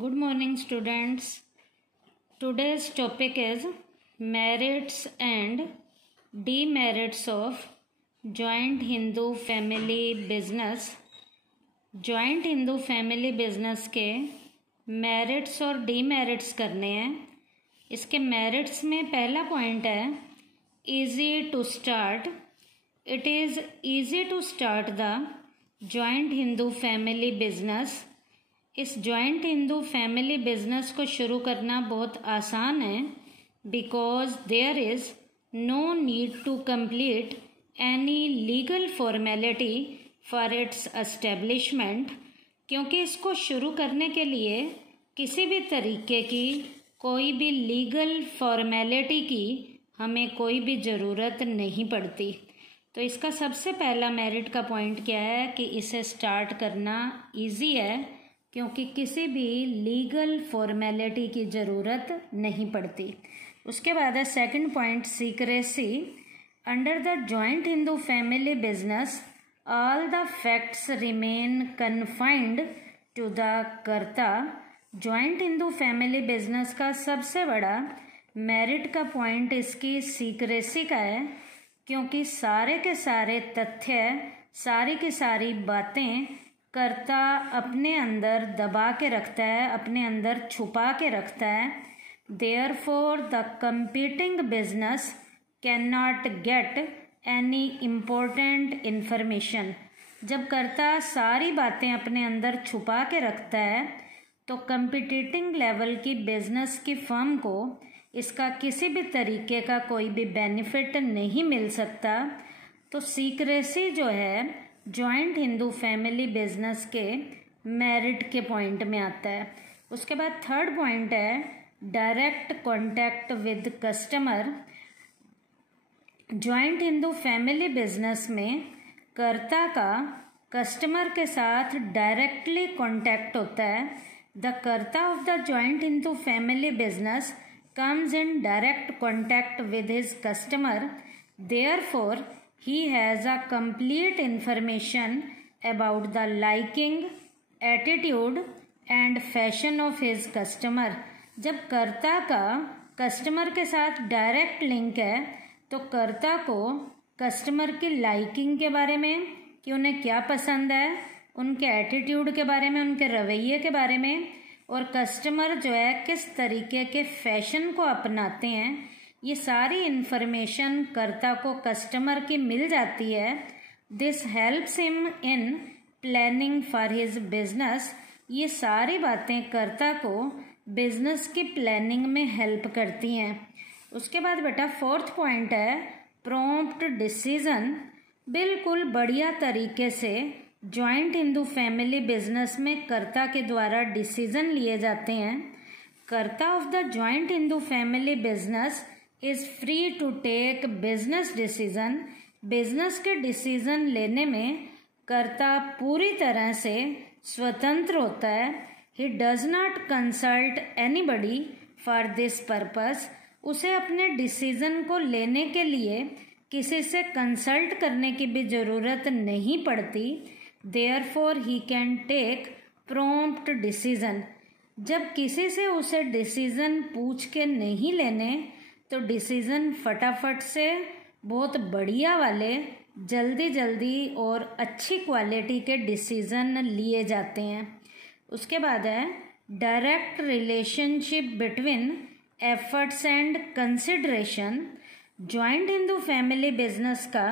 Good morning, students. Today's topic is merits and demerits of joint Hindu family business. Joint Hindu family business के merits और demerits करने हैं. इसके merits में पहला पॉइंट है easy to start. It is easy to start the joint Hindu family business. इस joint Hindu family business को शुरू करना बहुत आसान है because there is no need to complete any legal formality for its establishment. क्योंकि इसको शुरू करने के लिए किसी भी तरीके की कोई भी लीगल फॉर्मेलिटी की हमें कोई भी ज़रूरत नहीं पड़ती. तो इसका सबसे पहला मेरिट का पॉइंट क्या है कि इसे स्टार्ट करना इजी है क्योंकि किसी भी लीगल फॉर्मेलिटी की ज़रूरत नहीं पड़ती. उसके बाद है second point secrecy. Under the joint Hindu family business all the facts remain confined to the कर्ता. जॉइंट हिंदू फैमिली बिजनेस का सबसे बड़ा मेरिट का पॉइंट इसकी सीक्रेसी का है क्योंकि सारे के सारे तथ्य सारी की सारी बातें कर्ता अपने अंदर दबा के रखता है, अपने अंदर छुपा के रखता है. Therefore the competing business can not get any important information. जब कर्ता सारी बातें अपने अंदर छुपा के रखता है तो कंपीटिटिंग लेवल की बिजनेस की फर्म को इसका किसी भी तरीके का कोई भी बेनिफिट नहीं मिल सकता. तो सीक्रेसी जो है जॉइंट हिंदू फैमिली बिजनेस के मेरिट के पॉइंट में आता है. उसके बाद थर्ड पॉइंट है direct contact with customer. Joint Hindu family business में कर्ता का कस्टमर के साथ डायरेक्टली कांटेक्ट होता है. द कर्ता of the joint Hindu family business comes in direct contact with his customer. Therefore he has a complete information about the liking, attitude and fashion of his customer. जब कर्ता का customer के साथ direct link है तो कर्ता को कस्टमर की लाइकिंग के बारे में कि उन्हें क्या पसंद है, उनके एटीट्यूड के बारे में, उनके रवैये के बारे में और कस्टमर जो है किस तरीके के फैशन को अपनाते हैं, ये सारी इन्फॉर्मेशन कर्ता को कस्टमर की मिल जाती है. This helps him in planning for his business. ये सारी बातें कर्ता को बिजनेस की प्लानिंग में हेल्प करती हैं. उसके बाद बेटा फोर्थ पॉइंट है प्रॉम्प्ट डिसीजन. बिल्कुल बढ़िया तरीके से जॉइंट हिंदू फैमिली बिजनेस में कर्ता के द्वारा डिसीजन लिए जाते हैं. Karta of the joint Hindu family business is free to take business decision. Business के डिसीजन लेने में कर्ता पूरी तरह से स्वतंत्र होता है. He does not consult anybody for this purpose. उसे अपने डिसीजन को लेने के लिए किसी से कंसल्ट करने की भी ज़रूरत नहीं पड़ती. Therefore he can take prompt decision. जब किसी से उसे डिसीजन पूछ के नहीं लेने तो डिसीजन फटाफट से बहुत बढ़िया वाले जल्दी जल्दी और अच्छी क्वालिटी के डिसीजन लिए जाते हैं. उसके बाद है direct relationship between efforts and consideration. Joint Hindu family business का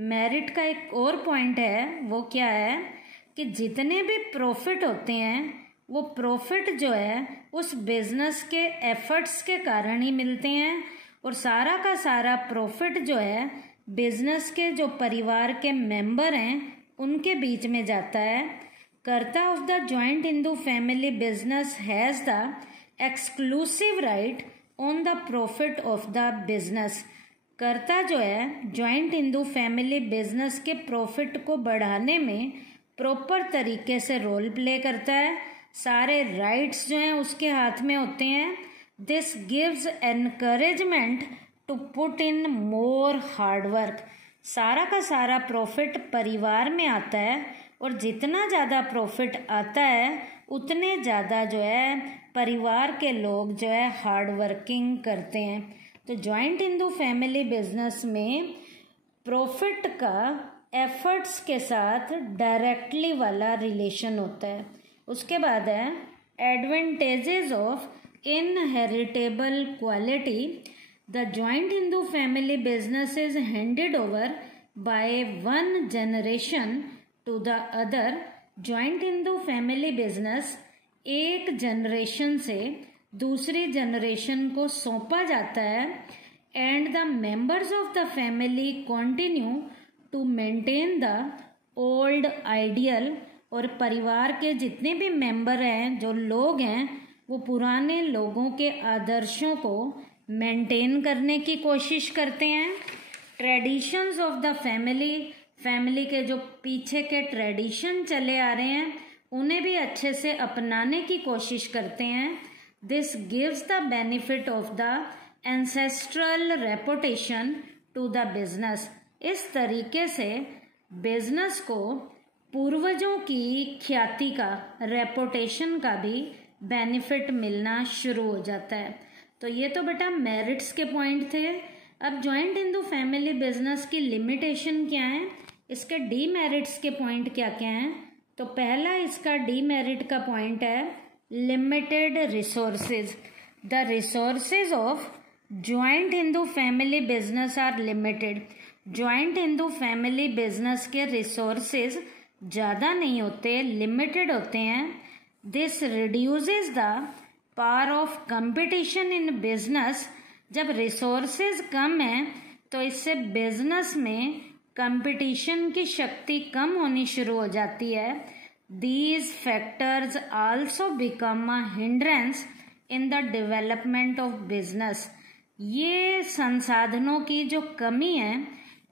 मेरिट का एक और पॉइंट है, वो क्या है कि जितने भी प्रॉफिट होते हैं वो प्रॉफिट जो है उस बिजनेस के एफर्ट्स के कारण ही मिलते हैं और सारा का सारा प्रॉफिट जो है बिजनेस के जो परिवार के मेंबर हैं उनके बीच में जाता है. कर्ता of the joint Hindu family business has the exclusive right on the profit of the business. कर्ता जो है जॉइंट हिंदू फैमिली बिजनेस के प्रॉफिट को बढ़ाने में प्रॉपर तरीके से रोल प्ले करता है. सारे राइट्स जो हैं उसके हाथ में होते हैं. This gives encouragement to put in more hard work. सारा का सारा प्रॉफिट परिवार में आता है और जितना ज़्यादा प्रॉफिट आता है उतने ज़्यादा जो है परिवार के लोग जो है हार्ड वर्किंग करते हैं। तो जॉइंट हिंदू फैमिली बिजनेस में प्रॉफिट का एफर्ट्स के साथ डायरेक्टली वाला रिलेशन होता है। उसके बाद है advantages of inheritable quality. The joint Hindu family business is handed over by one generation to the other. Joint Hindu family business एक जनरेशन से दूसरी जनरेशन को सौंपा जाता है and the members of the family continue to maintain the old ideal. और परिवार के जितने भी मेंबर हैं, जो लोग हैं, वो पुराने लोगों के आदर्शों को मेंटेन करने की कोशिश करते हैं। ट्रेडिशंस ऑफ द फैमिली के जो पीछे के ट्रेडिशन चले आ रहे हैं उन्हें भी अच्छे से अपनाने की कोशिश करते हैं। This gives the benefit of the ancestral reputation to the business. इस तरीके से बिजनेस को पूर्वजों की ख्याति का, रेपुटेशन का भी बेनिफिट मिलना शुरू हो जाता है। तो ये तो बेटा मेरिट्स के पॉइंट थे। अब जॉइंट हिंदू फैमिली बिजनेस की लिमिटेशन क्या है, इसके डीमेरिट्स के पॉइंट क्या क्या हैं। तो पहला इसका डीमेरिट का पॉइंट है limited resources. The resources of joint Hindu family business are limited. Joint Hindu family business के रिसोर्सेज ज़्यादा नहीं होते, लिमिटेड होते हैं। This reduces the power of competition in business. जब रिसोर्सेज कम हैं तो इससे बिजनेस में कंपटीशन की शक्ति कम होनी शुरू हो जाती है। These factors also become a hindrance in the development of business. ये संसाधनों की जो कमी है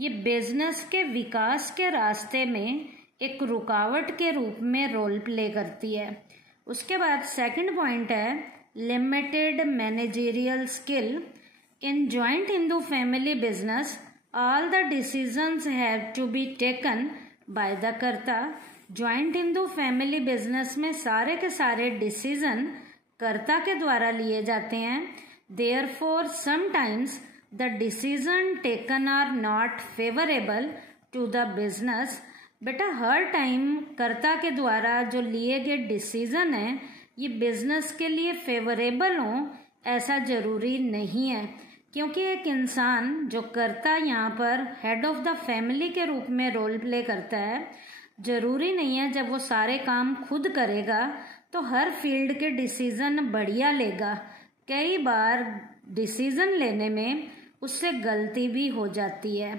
ये बिजनेस के विकास के रास्ते में एक रुकावट के रूप में रोल प्ले करती है। उसके बाद सेकंड पॉइंट है limited managerial skill. In joint Hindu family business all the decisions have to be taken by the karta. Joint Hindu family business में सारे के सारे डिसीजन कर्ता के द्वारा लिए जाते हैं। Therefore sometimes the decision taken are not favourable to the business. बेटा हर टाइम कर्ता के द्वारा जो लिए गए डिसीजन है ये बिजनेस के लिए फेवरेबल हो ऐसा जरूरी नहीं है, क्योंकि एक इंसान जो कर्ता यहाँ पर हेड ऑफ द फैमिली के रूप में रोल प्ले करता है, जरूरी नहीं है जब वो सारे काम खुद करेगा तो हर फील्ड के डिसीजन बढ़िया लेगा। कई बार डिसीजन लेने में उससे गलती भी हो जाती है।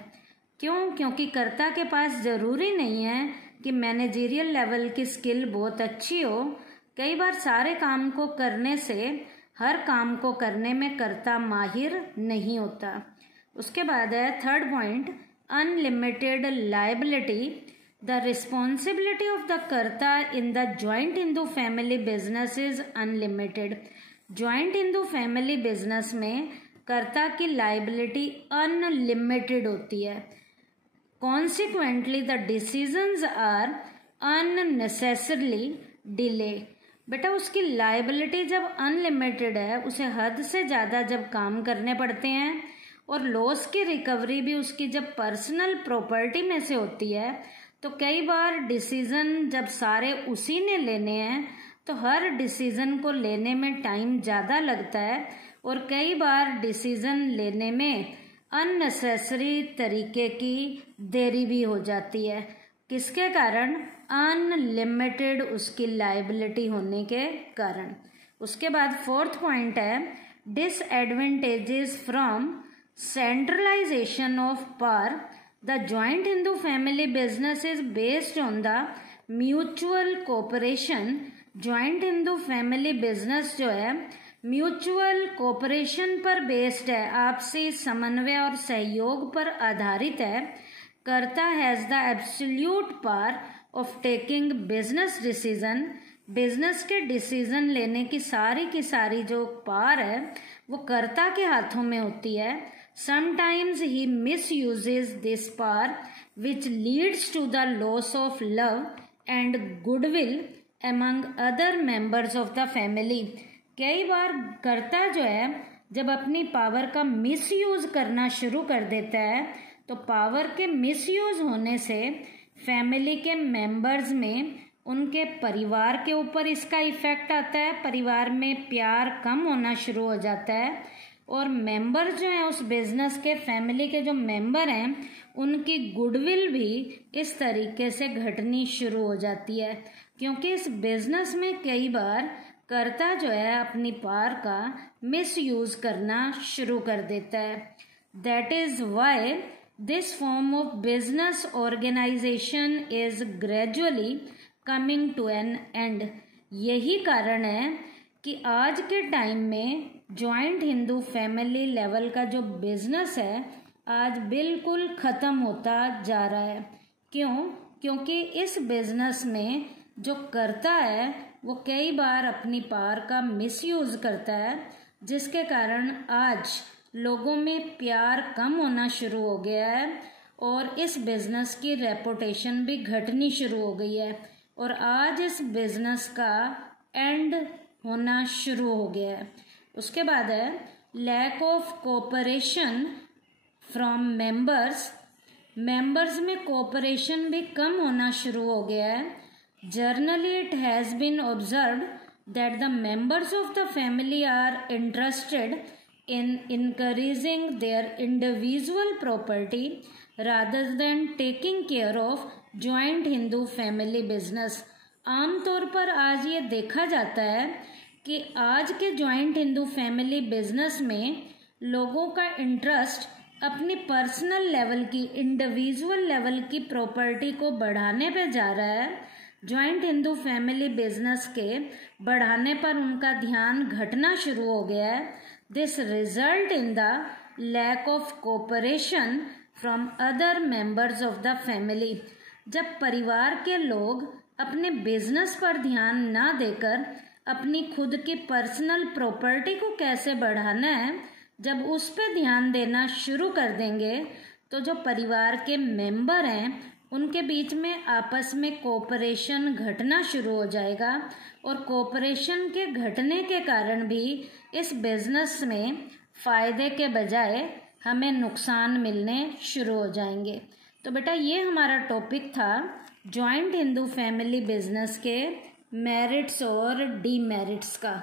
क्यों? क्योंकि कर्ता के पास जरूरी नहीं है कि मैनेजरियल लेवल की स्किल बहुत अच्छी हो। कई बार सारे काम को करने से हर काम को करने में कर्ता माहिर नहीं होता। उसके बाद है third point unlimited liability. The responsibility of the karta in the joint Hindu family business is unlimited. Joint Hindu family business में कर्ता की लायबिलिटी अनलिमिटेड होती है। Consequently the decisions are unnecessarily delay. बेटा उसकी लायबिलिटी जब अनलिमिटेड है उसे हद से ज़्यादा जब काम करने पड़ते हैं और लॉस की रिकवरी भी उसकी जब पर्सनल प्रॉपर्टी में से होती है तो कई बार डिसीजन जब सारे उसी ने लेने हैं तो हर डिसीजन को लेने में टाइम ज़्यादा लगता है और कई बार डिसीजन लेने में अननेसेसरी तरीके की देरी भी हो जाती है। किसके कारण? अनलिमिटेड उसकी लायबिलिटी होने के कारण। उसके बाद फोर्थ पॉइंट है disadvantages from centralisation of power. The joint Hindu family business is based on the mutual cooperation. Joint Hindu family business जो है म्यूचुअल कोऑपरेशन पर बेस्ड है, आपसी समन्वय और सहयोग पर आधारित है। कर्ता has the absolute power of taking business decision. Business के डिसीजन लेने की सारी जो पावर है वो कर्ता के हाथों में होती है। Sometimes he misuses this power which leads to the loss of love and goodwill among other members of the family. कई बार कर्ता जो है जब अपनी पावर का मिसयूज करना शुरू कर देता है तो पावर के मिसयूज होने से फैमिली के मेंबर्स में, उनके परिवार के ऊपर इसका इफेक्ट आता है। परिवार में प्यार कम होना शुरू हो जाता है और मेंबर जो हैं उस बिजनेस के, फैमिली के जो मेंबर हैं, उनकी गुडविल भी इस तरीके से घटनी शुरू हो जाती है, क्योंकि इस बिजनेस में कई बार कर्ता जो है अपनी पावर का मिसयूज करना शुरू कर देता है। That is why this form of business organisation is gradually coming to an end. यही कारण है कि आज के टाइम में जॉइंट हिंदू फैमिली लेवल का जो बिजनेस है आज बिल्कुल ख़त्म होता जा रहा है। क्यों? क्योंकि इस बिजनेस में जो कर्ता है वो कई बार अपनी पावर का मिसयूज करता है, जिसके कारण आज लोगों में प्यार कम होना शुरू हो गया है और इस बिजनेस की रेपुटेशन भी घटनी शुरू हो गई है और आज इस बिजनेस का एंड होना शुरू हो गया है। उसके बाद है lack of cooperation from members. Members में कोऑपरेशन भी कम होना शुरू हो गया है। Generally, it has been observed that the members of the family are interested in increasing their individual property rather than taking care of joint Hindu family business। आमतौर पर आज ये देखा जाता है कि आज के जॉइंट हिंदू फैमिली बिजनेस में लोगों का इंटरेस्ट अपनी पर्सनल लेवल की, इंडिविजुअल लेवल की प्रॉपर्टी को बढ़ाने पे जा रहा है। जॉइंट हिंदू फैमिली बिजनेस के बढ़ाने पर उनका ध्यान घटना शुरू हो गया है। This result in the lack of cooperation from other members of the family. जब परिवार के लोग अपने बिजनेस पर ध्यान ना देकर अपनी खुद की पर्सनल प्रॉपर्टी को कैसे बढ़ाना है, जब उस पर ध्यान देना शुरू कर देंगे तो जो परिवार के मेंबर हैं उनके बीच में आपस में कोऑपरेशन घटना शुरू हो जाएगा और कोऑपरेशन के घटने के कारण भी इस बिजनेस में फ़ायदे के बजाय हमें नुकसान मिलने शुरू हो जाएंगे। तो बेटा ये हमारा टॉपिक था जॉइंट हिंदू फैमिली बिजनेस के मेरिट्स और डीमेरिट्स का।